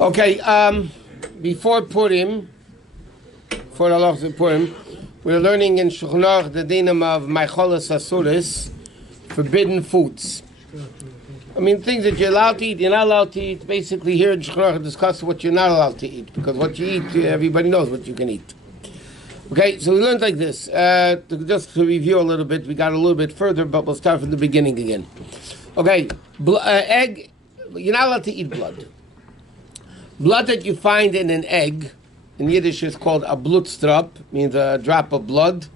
Okay, before Purim, for the halachos of Purim, we're learning in Shulchan Aruch the dinim of halachos asuris, forbidden foods. I mean, things that you're allowed to eat, you're not allowed to eat. Basically, here in Shulchan Aruch discuss what you're not allowed to eat, because what you eat, everybody knows what you can eat. Okay, so we learned like this. Just to review a little bit, we got a little bit further, but we'll start from the beginning again. Okay, egg, you're not allowed to eat blood. Blood that you find in an egg, in Yiddish is called a blutstrap, means a drop of blood.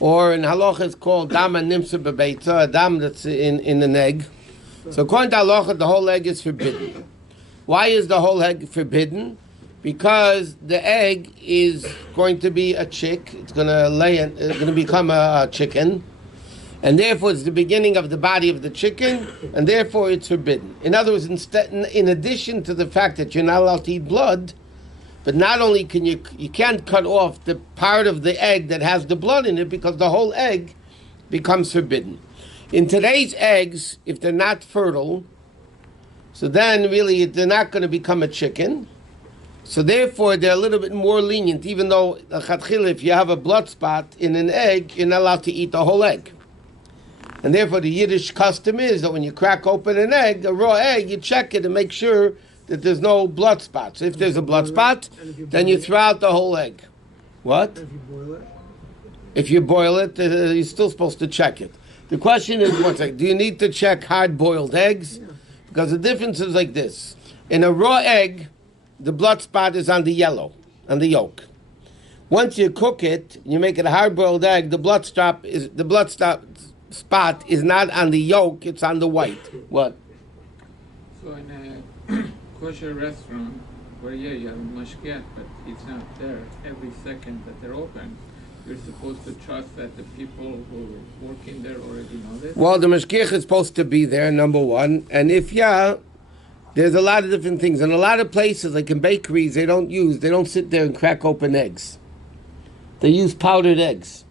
Or in Halacha it's called dam nimsa bebeitza, a dam that's in an egg. So according to Halacha, the whole egg is forbidden. Why is the whole egg forbidden? Because the egg is going to be a chick, it's going to become a chicken, and therefore it's the beginning of the body of the chicken, and therefore it's forbidden. In other words, in addition to the fact that you're not allowed to eat blood, but not only can you can't cut off the part of the egg that has the blood in it, because the whole egg becomes forbidden. In today's eggs, if they're not fertile, so then really they're not going to become a chicken. So therefore they're a little bit more lenient, even though if you have a blood spot in an egg, you're not allowed to eat the whole egg. And therefore the Yiddish custom is that when you crack open an egg, a raw egg, you check it and make sure that there's no blood spots. If there's a blood spot, then you throw out the whole egg. What? If you boil it? If you boil it, you're still supposed to check it. The question is, do you need to check hard-boiled eggs? Yeah. Because the difference is like this. In a raw egg, the blood spot is on the yellow, on the yolk. Once you cook it, you make it a hard-boiled egg, the blood spot is not on the yolk, it's on the white. What? So in a kosher restaurant, where you have a mashgiach, but it's not there every second that they're open, you're supposed to trust that the people who work in there already know this? Well, the mashgiach is supposed to be there, number one, and if there's a lot of different things. In a lot of places, like in bakeries, they don't sit there and crack open eggs. They use powdered eggs.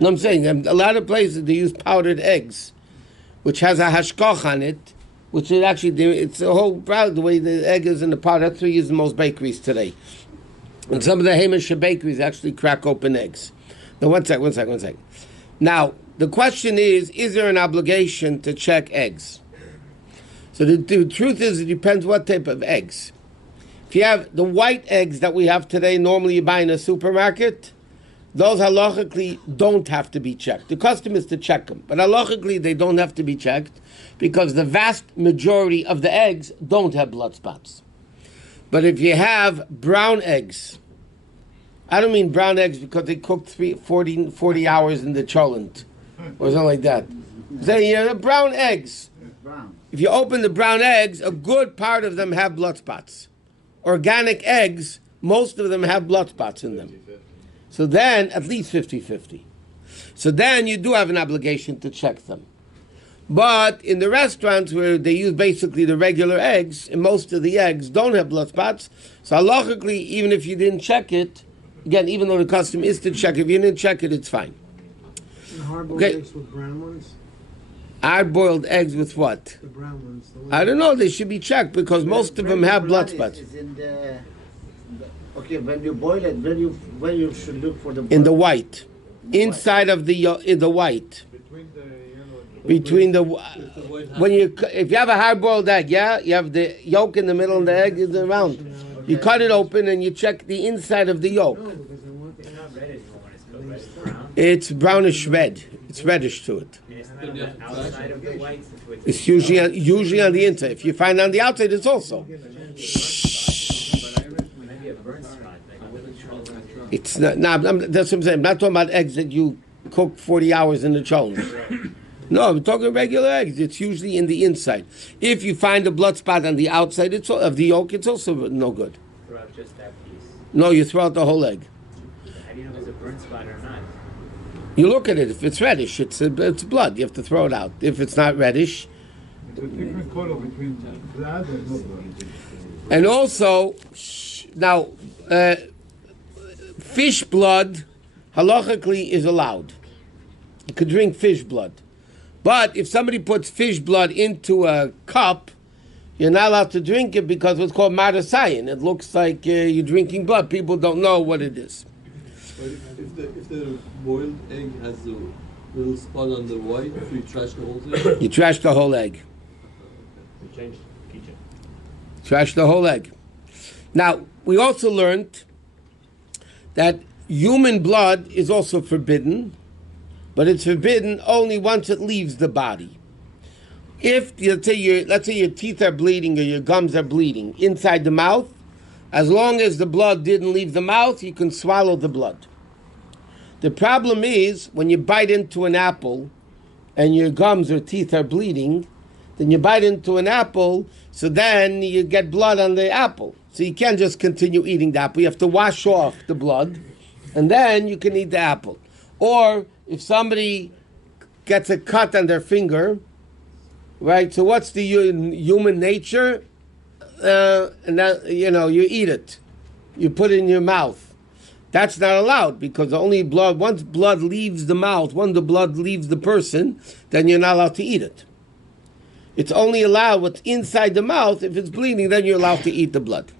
No, I'm saying, a lot of places they use powdered eggs, which has a hashkoch on it, which is actually, it's a whole the way the egg is in the powder. That's what we use in most bakeries today. And some of the Hamish bakeries actually crack open eggs. Now, one second. Now, the question is there an obligation to check eggs? So the truth is, it depends what type of eggs. If you have the white eggs that we have today, normally you buy in a supermarket, those halachically don't have to be checked. The custom is to check them, but halachically they don't have to be checked because the vast majority of the eggs don't have blood spots. But if you have brown eggs, I don't mean brown eggs because they cooked 40 hours in the cholent or something like that. So brown eggs. If you open the brown eggs, a good part of them have blood spots. Organic eggs, most of them have blood spots in them. So then, at least 50-50. So then you do have an obligation to check them. But in the restaurants where they use basically the regular eggs, and most of the eggs don't have blood spots, so halachically, even if you didn't check it, again, even though the custom is to check, if you didn't check it, it's fine. And hard-boiled eggs with brown ones? Hard-boiled eggs with what? The brown ones. I don't know, they should be checked because most of them have blood spots. Okay, when you boil it, when you should look for the blood? In the white. Inside of the white. Between the if you have a hard-boiled egg, you have the yolk in the middle and the egg is around. You cut it open and you check the inside of the yolk. It's brownish red. It's reddish to it. It's usually on the inside. If you find on the outside, it's also. It's not. That's what I'm saying. I'm not talking about eggs that you cook 40 hours in the cholent. No, I'm talking regular eggs. It's usually in the inside. If you find a blood spot on the outside of the yolk, it's also no good. Throw out just that piece. No, you throw out the whole egg. How do you know if it's a burn spot or not? You look at it. If it's reddish, it's blood. You have to throw it out. If it's not reddish. It's a different color between blood and no blood. And also, now, fish blood, halachically, is allowed. You could drink fish blood. But if somebody puts fish blood into a cup, you're not allowed to drink it because it's called marasayin. It looks like you're drinking blood. People don't know what it is. But if the boiled egg has a little spot on the white, so you trash the whole thing? You trash the whole egg. Change kitchen. Trash the whole egg. Now, we also learned that human blood is also forbidden, but it's forbidden only once it leaves the body. If, let's say your teeth are bleeding or your gums are bleeding inside the mouth, as long as the blood didn't leave the mouth, you can swallow the blood. The problem is, when you bite into an apple and your gums or teeth are bleeding, then you bite into an apple, so then you get blood on the apple. So you can't just continue eating the apple. You have to wash off the blood, and then you can eat the apple. Or if somebody gets a cut on their finger, right? So what's the human nature? And that, you eat it. You put it in your mouth. That's not allowed because only blood, once blood leaves the mouth, when the blood leaves the person, then you're not allowed to eat it. It's only allowed what's inside the mouth. If it's bleeding, then you're allowed to eat the blood.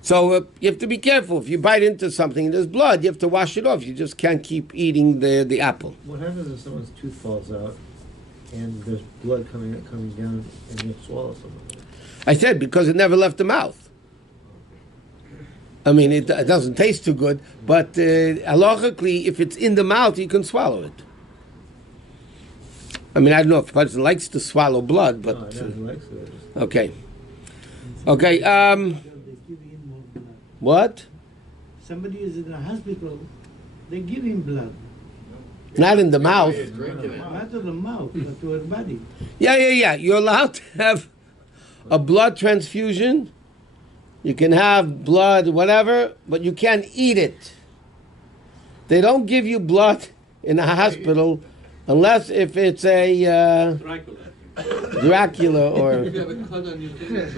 So you have to be careful. If you bite into something and there's blood, you have to wash it off. You just can't keep eating the apple. What happens if someone's tooth falls out and there's blood coming down and you swallow something? I said because it never left the mouth. I mean, it doesn't taste too good, but halachically, if it's in the mouth, you can swallow it. I mean, I don't know if a person likes to swallow blood, but... No, I never likes it. Okay. Okay, what? Somebody is in the hospital, they give him blood. Not in the mouth. Not to the mouth, but to his body. Yeah. You're allowed to have a blood transfusion. You can have blood, whatever, but you can't eat it. They don't give you blood in a hospital unless if it's a Dracula or... If you have a cut on your finger,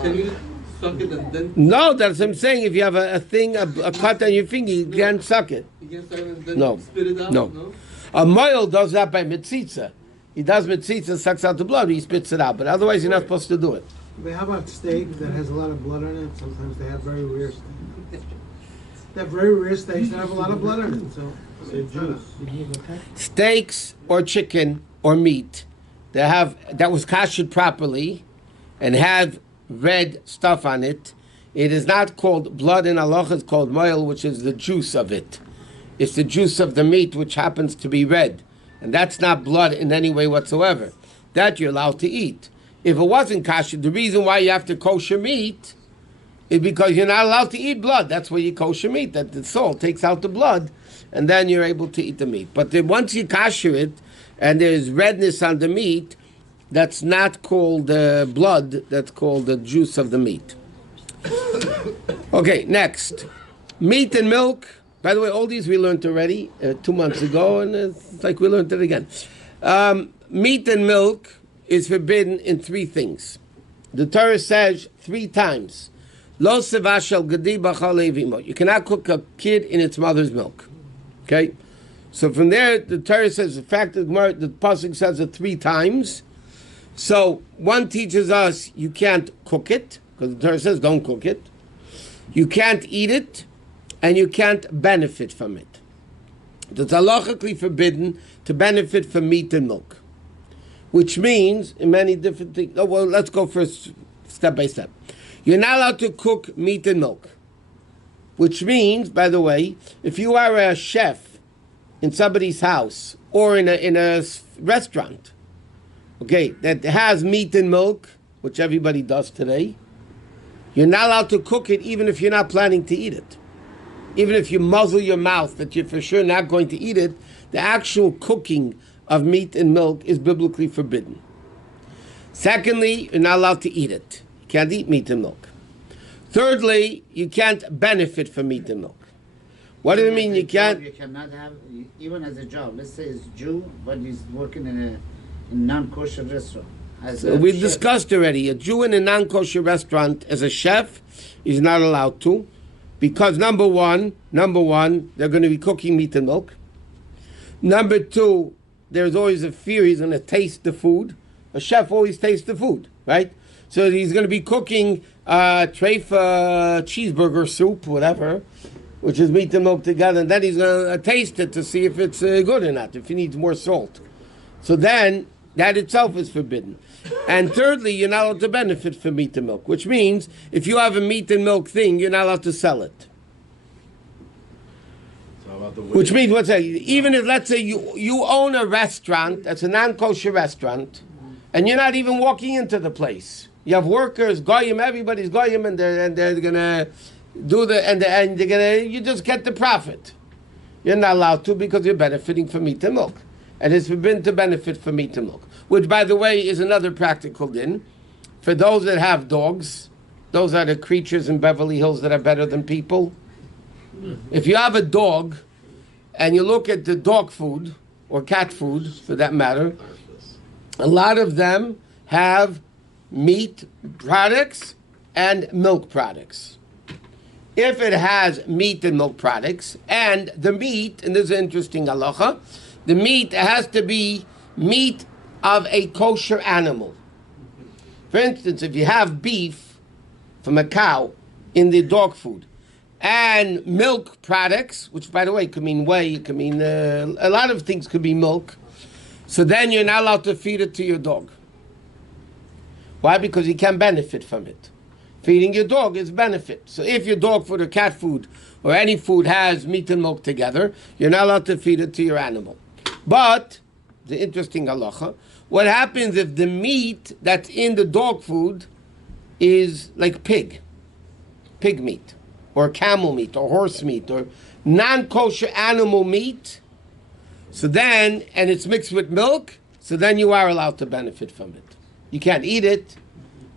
can you suck it and then... No, that's what I'm saying. If you have a cut on your finger, you can't suck it. You can suck it and then No. spit it out? No. A moil does that by mitzitza. He does mitzitza, sucks out the blood, he spits it out. But otherwise, you're not supposed to do it. But how about steak that has a lot of blood on it? Sometimes they have very rare steaks. They have very rare steaks that have a lot of blood on it. So Steaks or chicken or meat that was kashered properly and have red stuff on it, it is not called blood in halacha, it's called moil, which is the juice of it. It's the juice of the meat, which happens to be red. And that's not blood in any way whatsoever. That you're allowed to eat. If it wasn't kosher, the reason why you have to kosher meat is because you're not allowed to eat blood. That's why you kosher meat, that the salt takes out the blood, and then you're able to eat the meat. But once you kosher it, and there's redness on the meat, that's not called blood, that's called the juice of the meat. Okay, next. Meat and milk. By the way, all these we learned already 2 months ago, and it's like we learned it again. Meat and milk is forbidden in 3 things. The Torah says 3 times, Lo sevashal gedi b'chal levimo. You cannot cook a kid in its mother's milk. Okay? So from there, the Torah says, the fact that the pasuk says it 3 times. So one teaches us you can't cook it, because the Torah says don't cook it. You can't eat it, and you can't benefit from it. It's halachically forbidden to benefit from meat and milk. Which means, in many different things, well, let's go first, step by step. You're not allowed to cook meat and milk. Which means, by the way, if you are a chef in somebody's house, or in a restaurant, okay, that has meat and milk, which everybody does today, you're not allowed to cook it even if you're not planning to eat it. Even if you muzzle your mouth that you're for sure not going to eat it, the actual cooking of meat and milk is biblically forbidden. Secondly, you're not allowed to eat it. You can't eat meat and milk. Thirdly, you can't benefit from meat and milk. What do you mean you can't? You cannot have, even as a job. Let's say it's Jew, but he's working in a non-kosher restaurant. We've discussed already. A Jew in a non-kosher restaurant as a chef is not allowed to, because number one, they're going to be cooking meat and milk. Number 2, there's always a fear he's going to taste the food. A chef always tastes the food, right? So he's going to be cooking treifa cheeseburger soup, whatever, which is meat and milk together, and then he's going to taste it to see if it's good or not, if he needs more salt. So then, that itself is forbidden. And thirdly, you're not allowed to benefit from meat and milk, which means if you have a meat and milk thing, you're not allowed to sell it. Which means, what's that? Even if, let's say, you own a restaurant, that's a non-kosher restaurant, and you're not even walking into the place. You have workers, goyim, everybody's goyim, and they're gonna do and they're gonna, you just get the profit. You're not allowed to because you're benefiting from meat and milk. And it's forbidden to benefit from meat and milk. Which, by the way, is another practical din. For those that have dogs, those are the creatures in Beverly Hills that are better than people. If you have a dog, and you look at the dog food, or cat food, for that matter, a lot of them have meat products and milk products. If it has meat and milk products, and the meat, and this is an interesting halacha, the meat has to be meat of a kosher animal. For instance, if you have beef from a cow in the dog food, and milk products, which by the way could mean whey, it could mean a lot of things could be milk, so then you're not allowed to feed it to your dog. Why? Because you can benefit from it. Feeding your dog is benefit. So if your dog food or cat food or any food has meat and milk together, you're not allowed to feed it to your animal. But, the interesting halacha, what happens if the meat that's in the dog food is like pig meat, or camel meat, or horse meat, or non-kosher animal meat, so then, and it's mixed with milk, so then you are allowed to benefit from it. You can't eat it,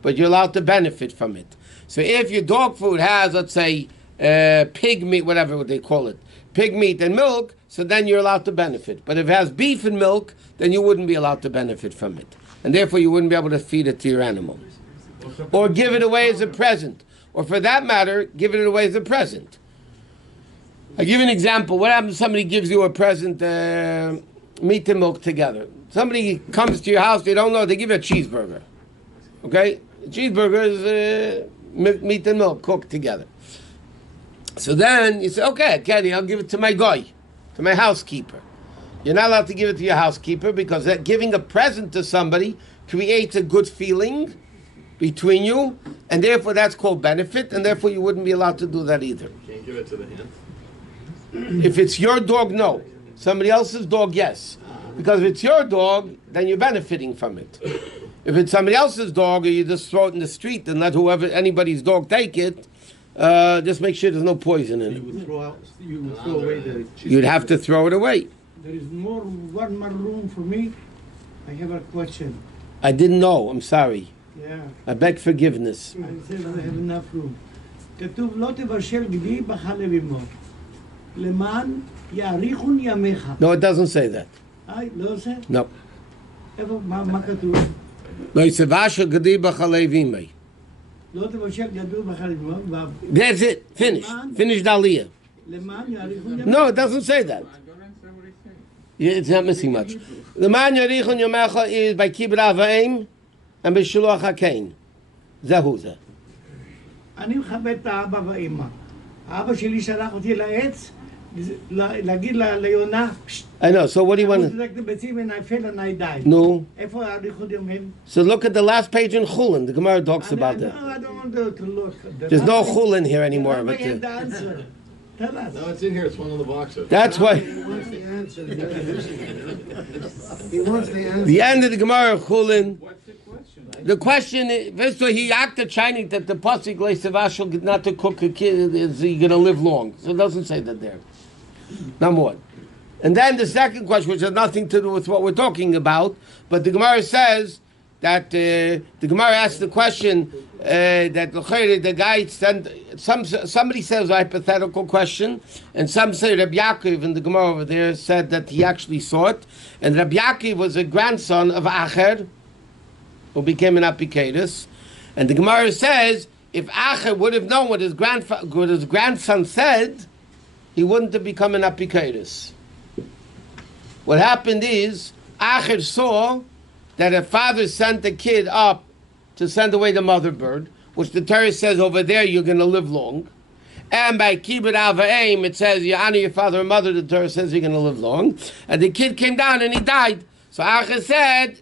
but you're allowed to benefit from it. So if your dog food has, let's say, pig meat, whatever they call it, pig meat and milk, so then you're allowed to benefit. But if it has beef and milk, then you wouldn't be allowed to benefit from it. And therefore you wouldn't be able to feed it to your animal. Or give it away as a present. Or for that matter, give it away as a present. I'll give you an example. What happens if somebody gives you a present, meat and milk together? Somebody comes to your house, they don't know, they give you a cheeseburger. Okay? A cheeseburger is meat and milk cooked together. So then you say, okay, Kenny, I'll give it to my guy, to my housekeeper. You're not allowed to give it to your housekeeper because that giving a present to somebody creates a good feeling between you, and therefore that's called benefit, and therefore you wouldn't be allowed to do that either. Can't give it to the hand. If it's your dog, no. Somebody else's dog, yes. Because if it's your dog, then you're benefiting from it. If it's somebody else's dog, or you just throw it in the street and let anybody's dog take it, just make sure there's no poison in it. You would throw away the cheese. You'd have to throw it away. There is one more room for me. I have a question. I didn't know, I'm sorry. Yeah. I beg forgiveness. I said I have enough room. כתוב לא תבשל גדי בחלב עמו. למען יאריכון ימיך. No, it doesn't say that. לא עושה? No. איפה, מה כתוב? לא יסבש גדי בחלב אימי. לא תבשל גדי בחלב עמו. That's it. Finish. Finish the aliyah. למען יאריכון ימיך. No, it doesn't say that. I don't understand what he's saying. Yeah, it's not missing much. למען יאריכון ימיך is by kibbut avayim and by shiluach hakein. זהו זה. אני מכבד את האבא והאמא. האבא שלי שלח אותי לעץ, להגיד ליונה, I know, so what do you want to... זרק את הביצים and I fell and I died. No. איפה האריכות ימים? So look at the last page in Chulin. The Gemara talks about that. No, I don't want to look. There's no Chulin here anymore. I But, have the answer. Tell us. No, it's in here. It's one of the boxes. that's why... He wants the answer. He wants the answer. The end of the Gemara of Chulin... What's the question? The question is, first of all, he acted Chinese that the pasuk leisavashal not to cook a kid is he going to live long. So it doesn't say that there. Number one. And then the second question, which has nothing to do with what we're talking about, but the Gemara says that the Gemara asked the question that the guy sent somebody says a hypothetical question, and some say Rabbi Yaakov in the Gemara over there said that he actually saw it, and Rabbi Yaakov was a grandson of Acher, who became an apikatus, and the Gemara says if Acher would have known what his grandson said, he wouldn't have become an apikatus. What happened is Acher saw that a father sent a kid up to send away the mother bird, which the Torah says over there you're going to live long. And by Kibbut Avayim, it says you honor your father and mother, the Torah says you're going to live long. And the kid came down and he died. So Acha said,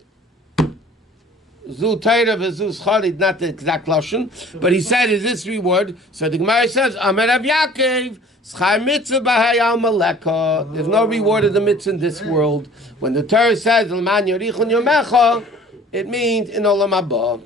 Zu Torah v'zu Scharid, not the exact lashon, but he said, is this reward? So the Gemara says, Amar Rav Yaakov, Schar mitzvah b'hay al maleka. There's no reward of the mitzvah in this world. When the Torah says, L'man yorichon yomecha, it means in olam haba.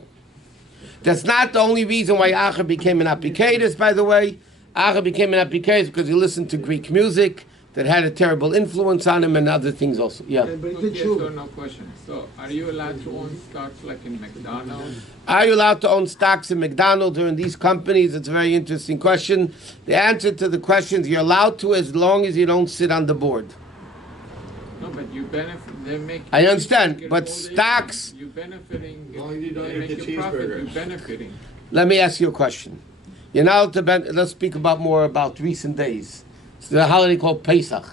That's not the only reason why Acha became an apikatus, by the way. Acha became an apikatus because he listened to Greek music that had a terrible influence on him and other things also. Yeah. But he did Yes or tshuva. no question. So, are you allowed to own stocks like in McDonald's? Are you allowed to own stocks in McDonald's or in these companies? It's a very interesting question. The answer to the question is you're allowed to as long as you don't sit on the board. No, but you benefit. They make. I understand, you but all day stocks- long. You benefiting. As long as you don't they eat make the a profit. cheeseburger. You're benefiting. Let me ask you a question. You're not allowed to let's speak about more about recent days. It's the holiday called Pesach.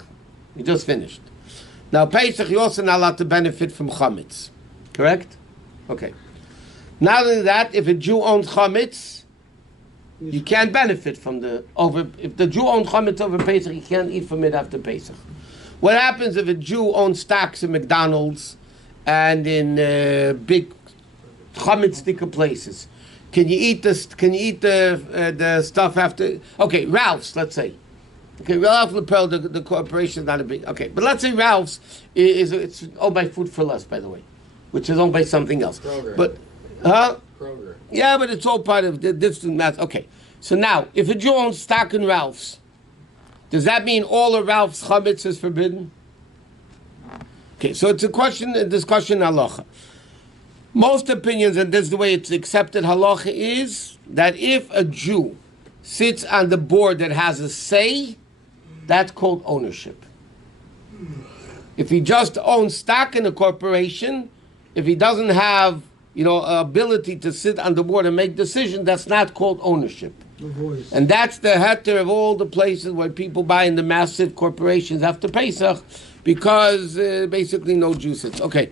We just finished. Now Pesach, you're also not allowed to benefit from chametz. Correct? Okay. Not only that, if a Jew owns chametz, you can't benefit from if the Jew owns chametz over Pesach, he can't eat from it after Pesach. What happens if a Jew owns stocks in McDonald's and in big chametz sticker places? Can you eat this? Can you eat the stuff after? Okay, Ralph's, let's say. Okay, Ralph Lepel, the corporation is not a big. Okay, but let's say Ralph's it's owned by Food for Less, by the way, which is owned by something else. Kroger. But, huh? Kroger. Yeah, but it's all part of the distant math. Okay, so now if a Jew owns stock in Ralph's, does that mean all of Ralph's chametz is forbidden? Okay, so it's a discussion halacha. Most opinions, and this is the way it's accepted halacha, is that if a Jew sits on the board that has a say, that's called ownership. If he just owns stock in a corporation, if he doesn't have, ability to sit on the board and make decisions, that's not called ownership. The voice. And that's the heter of all the places where people buy in the massive corporations after Pesach, because basically no Jew sits. Okay.